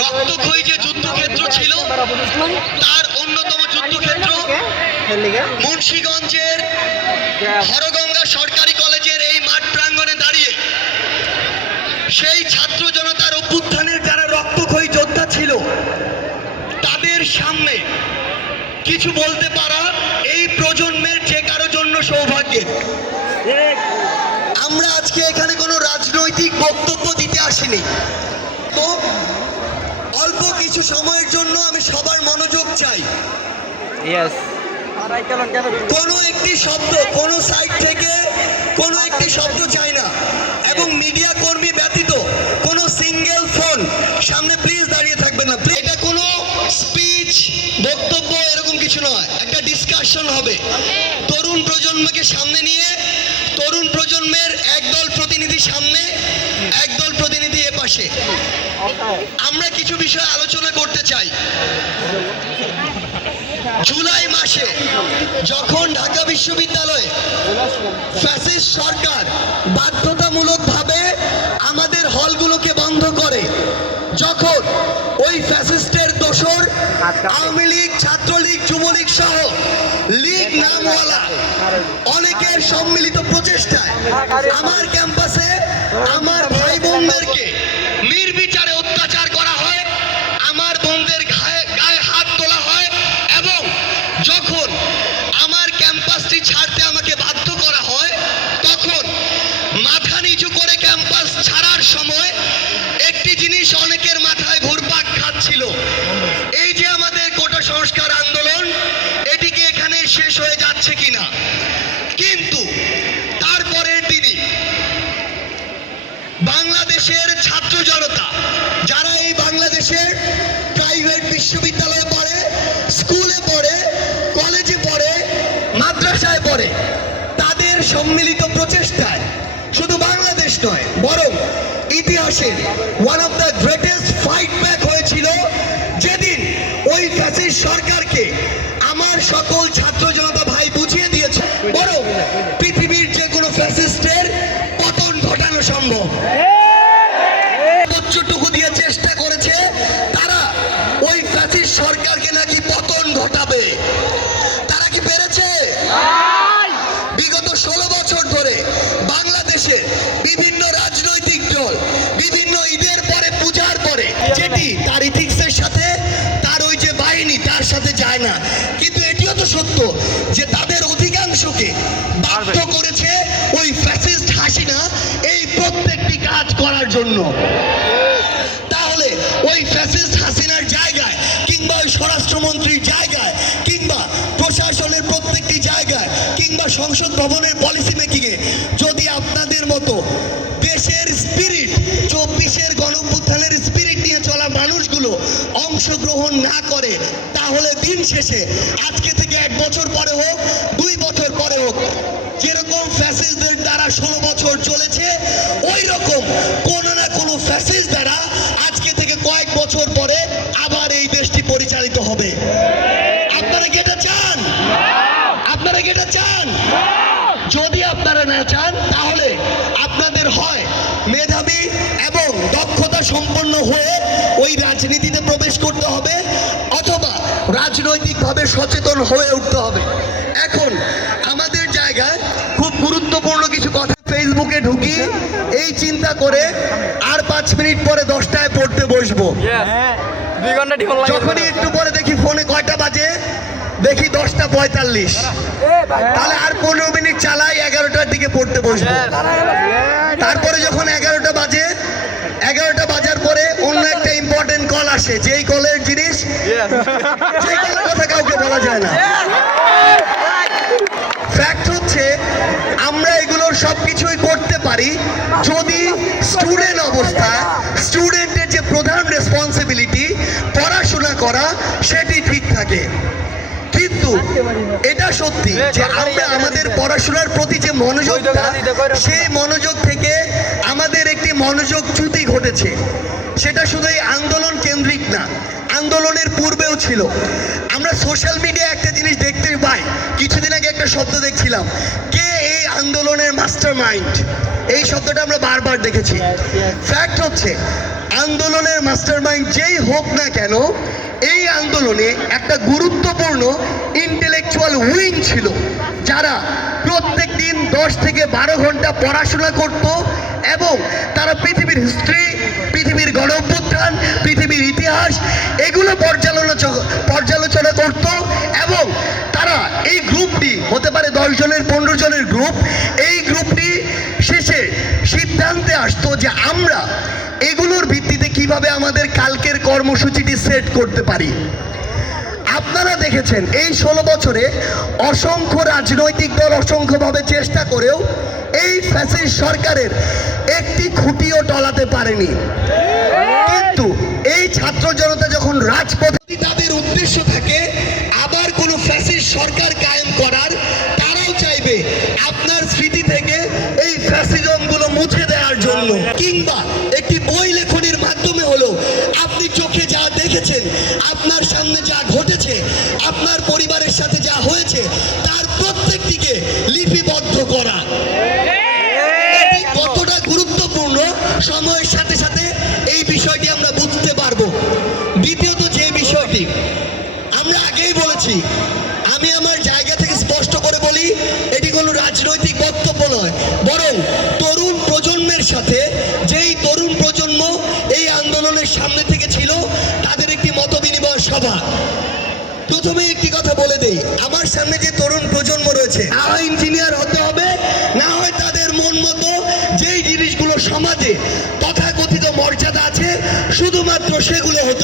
রক্তক্ষয়ী যে যুদ্ধক্ষেত্র ছিল তার অন্যতম যুদ্ধক্ষেত্র মুন্সিগঞ্জের হরগঙ্গা সরকারি কলেজের এই মাঠ প্রাঙ্গণে দাঁড়িয়ে সেই ছাত্র জনতার অভ্যুত্থানের যারা রক্তক্ষয়ী যোদ্ধা ছিল তাদের সামনে কিছু বলতে পারা এই প্রজন্মের যে কারো জন্য সৌভাগ্যের। আমরা আজকে এখানে কোনো রাজনৈতিক বক্তব্য দিতে আসিনি, তো অল্প কিছু সময়ের জন্য আমি সবার মনোযোগ চাই। কোনো একটি শব্দ কোনো সাইড থেকে কোনো একটি শব্দ চাই না, এবং মিডিয়া কর্মী ব্যতীত কোনো সিঙ্গেল ফোন সামনে প্লিজ দাঁড়িয়ে থাকবেন না। এটা কোনো স্পিচ বক্তব্য এরকম কিছু নয়, একটা ডিসকাশন হবে তরুণ প্রজন্মকে সামনে নিয়ে। তরুণ প্রজন্মের একদল প্রতিনিধি সামনে, একদল প্রতিনিধি এ পাশে। আমরা কিছু বিষয় আলোচনা করতে চাই। জুলাই মাসে যখন ঢাকা বিশ্ববিদ্যালয়ে ফ্যাসিস্ট সরকার বাধ্যতামূলকভাবে আমাদের হলগুলোকে বন্ধ করে, যখন ওই ফ্যাসিস্টের দোসর আওয়ামী লীগ, ছাত্রলীগ, যুবলীগ সহ লীগ নামওয়ালা অনেকের সম্মিলিত প্রচেষ্টায় আমার ক্যাম্পাসে আমার ভাই বোনদেরকে নির্বিচারে অত্যাচার করা হয়, আমার বোনদের গায়ে হাত তোলা হয়, এবং যখন আমার ক্যাম্পাসটি ছাড়তে আমাকে বাধ্য করা হয়, তখন মাথা নিচু করে ক্যাম্পাস ছাড়ার সময় একটি জিনিস অনেকের মাথায় ঘুরপাক খাচ্ছিল, এই যে আমাদের কোটা সংস্কার আন্দোলন এটিকে এখানে শেষ হয়ে যাচ্ছে কিনা। কিন্তু তারপরের দিনই বাংলাদেশের ছাত্র জনতা যারা এই বাংলাদেশের প্রাইভেট বিশ্ববিদ্যালয়ে পড়ে, স্কুলে পড়ে, কলেজে পড়ে, মাদ্রাসায় পড়ে, তাদের সম্মিলিত প্রচেষ্টায় শুধু বাংলাদেশ নয় বরং ইতিহাসের one of the greatest fight back হয়েছিল, যেদিন ওই ফ্যাসিস্ট সরকারকে আমার সকল ছাত্র জনতা ভাই বুঝিয়ে দিয়েছে বরং পৃথিবীর যে কোনো ফ্যাসিস্টের পতন ঘটানো সম্ভব। সর্বোচ্চটুকু দিয়ে চেষ্টা করেছে তারা ওই ফ্যাসিস্ট সরকারকে নাকি পতন ঘটাবে। তারা কি পেরেছে? বিগত 16 বছর ধরে বাংলাদেশে বিভিন্ন রাজনৈতিক দল বিভিন্ন ঈদের পরে, পূজার পরে, যেটি তার ইথিক্সের সাথে, তার ওই যে বাহিনী তার সাথে যায় না, কিন্তু এটিও তো সত্য যে তাদের অধিকাংশকে বাধ্য করেছে ওই ফ্যাসিস্ট হাসিনা এই প্রত্যেকটি কাজ করার জন্য। তাহলে ওই ফ্যাসিস্ট হাসিনার জায়গায় কিংবা ওই স্বরাষ্ট্রমন্ত্রীর জায়গায় কিংবা প্রশাসনের প্রত্যেকটি জায়গায় কিংবা সংসদ ভবনের পলিসি মেকিংয়ে যদি আপনাদের মতো দেশের স্পিরিট, 24-এর গণঅভ্যুত্থানের স্পিরিট নিয়ে চলা মানুষগুলো অংশগ্রহণ না করে, তাহলে দিন শেষে আজকে থেকে 1 বছর পরে হোক, 2 বছর পরে হোক, যেরকম ফ্যাসিস্টদের দ্বারা 16 বছর চলেছে, ওই রকম কোনো না কোনো ফ্যাসিস্ট দ্বারা আজকে থেকে কয়েক বছর পরে আবার এই দেশটি পরিচালিত হবে। আপনারা কি এটা চান? আপনারা কি এটা চান? যদি আপনারা না চান, তাহলে আপনাদের হয় মেধাবী এবং দক্ষতা সম্পন্ন হয়ে ওই রাজনীতিতে প্রবেশ করতে হবে, অথবা রাজনৈতিকভাবে সচেতন হয়ে উঠতে হবে। এখন আমাদের জায়গায় খুব গুরুত্বপূর্ণ কিছু কথা ফেসবুকে ঢুকি এই চিন্তা করে আর 5 মিনিট পরে 10টায় পড়তে বসবো। যখনই একটু পরে দেখি ফোনে কয়টা বাজে, দেখি 10:45, তাহলে আর 15 মিনিট চালাই, 11টার দিকে পড়তে বসবো। তারপরে যখন 11টা বাজে, 11টা বাজার পরে অন্য একটা ইম্পর্টেন্ট কল আসে, যেই কলের জিনিস সেই কলের কথা কাউকে বলা যায় না। ফ্যাক্ট হচ্ছে আমরা এগুলোর সবকিছুই করতে পারি যদি স্টুডেন্ট অবস্থায় স্টুডেন্টের যে প্রধান রেসপন্সিবিলিটি পড়াশোনা করা সেটি ঠিক থাকে। কিন্তু এটা সত্যি যে আমরা আমাদের পড়াশোনার প্রতি যে মনোযোগটা, সেই মনোযোগ থেকে আমাদের একটি মনোযোগচ্যুতি ঘটেছে। সেটা শুধু এই আন্দোলন কেন্দ্রিক না, আন্দোলনের পূর্বেও ছিল। আমরা সোশ্যাল মিডিয়ায় একটা জিনিস দেখতে পাই, কিছুদিন আগে একটা শব্দ দেখছিলাম, কে এই আন্দোলনের মাস্টার মাইন্ড, এই শব্দটা আমরা বারবার দেখেছি। ফ্যাক্ট হচ্ছে আন্দোলনের মাস্টারমাইন্ড যেই হোক না কেন, এই আন্দোলনে একটা গুরুত্বপূর্ণ ইন্টেলেকচুয়াল উইং ছিল, যারা প্রত্যেক দিন 10 থেকে 12 ঘন্টা পড়াশোনা করত এবং তারা পৃথিবীর হিস্ট্রি, পৃথিবীর গণ অভ্যুত্থান, পৃথিবীর ইতিহাস এগুলো পর্যালোচনা করত। এবং তারা এই গ্রুপটি হতে পারে 10 জনের 15 জনের গ্রুপ, এই গ্রুপটি শেষে সিদ্ধান্তে আসতো যে আমরা এগুলোর ভিত্তিতে কিভাবে আমাদের কালকের কর্মসূচিটি সেট করতে পারি। আপনারা দেখেছেন এই 16 বছরে অসংখ্য রাজনৈতিক দল অসংখ্যভাবে চেষ্টা করেও এই ফ্যাসিস্ট সরকারের একটি খুঁটিও টলাতে পারেনি। কিন্তু এই ছাত্র জনতা যখন রাজপথে, তাদের উদ্দেশ্য থাকে আবার কোনো ফ্যাসিস্ট সরকার কায়েম করার, তারাও চাইবে আপনার স্মৃতি থেকে এই ফ্যাসিজমগুলো মুছে দেওয়ার জন্য, কিংবা একটি বই লেখনের মাধ্যমে হলো আপনি চোখে যা দেখেছেন, আপনার সামনে যা ঘটেছে, আপনার পরিবারের সাথে যা হয়েছে, তার প্রত্যেকটিকে লিপিবদ্ধ করা। এটি কতটা গুরুত্বপূর্ণ সময়ের সাথে সাথে এই বিষয়টি আমরা বুঝতে পারবো। দ্বিতীয়ত যে বিষয়টি আমরা আগেই বলেছি, আমি আমার জায়গা থেকে স্পষ্ট করে বলি, এটি কোনো রাজনৈতিক বক্তব্য নয়, বরং তরুণ প্রজন্মের সাথে, যেই তরুণ প্রজন্ম এই আন্দোলনের সামনে থেকে ছিল, তাদের একটি মতবিনিময় সভা। প্রথমে একটি কথা বলে দেই, আমার সামনে যে তরুণ প্রজন্ম রয়েছে, না হয় ইঞ্জিনিয়ার হতে হবে, না হয় তাদের মন মতো যেই জিনিসগুলো সমাজে তথাকথিত মর্যাদা আছে শুধুমাত্র সেগুলো হতে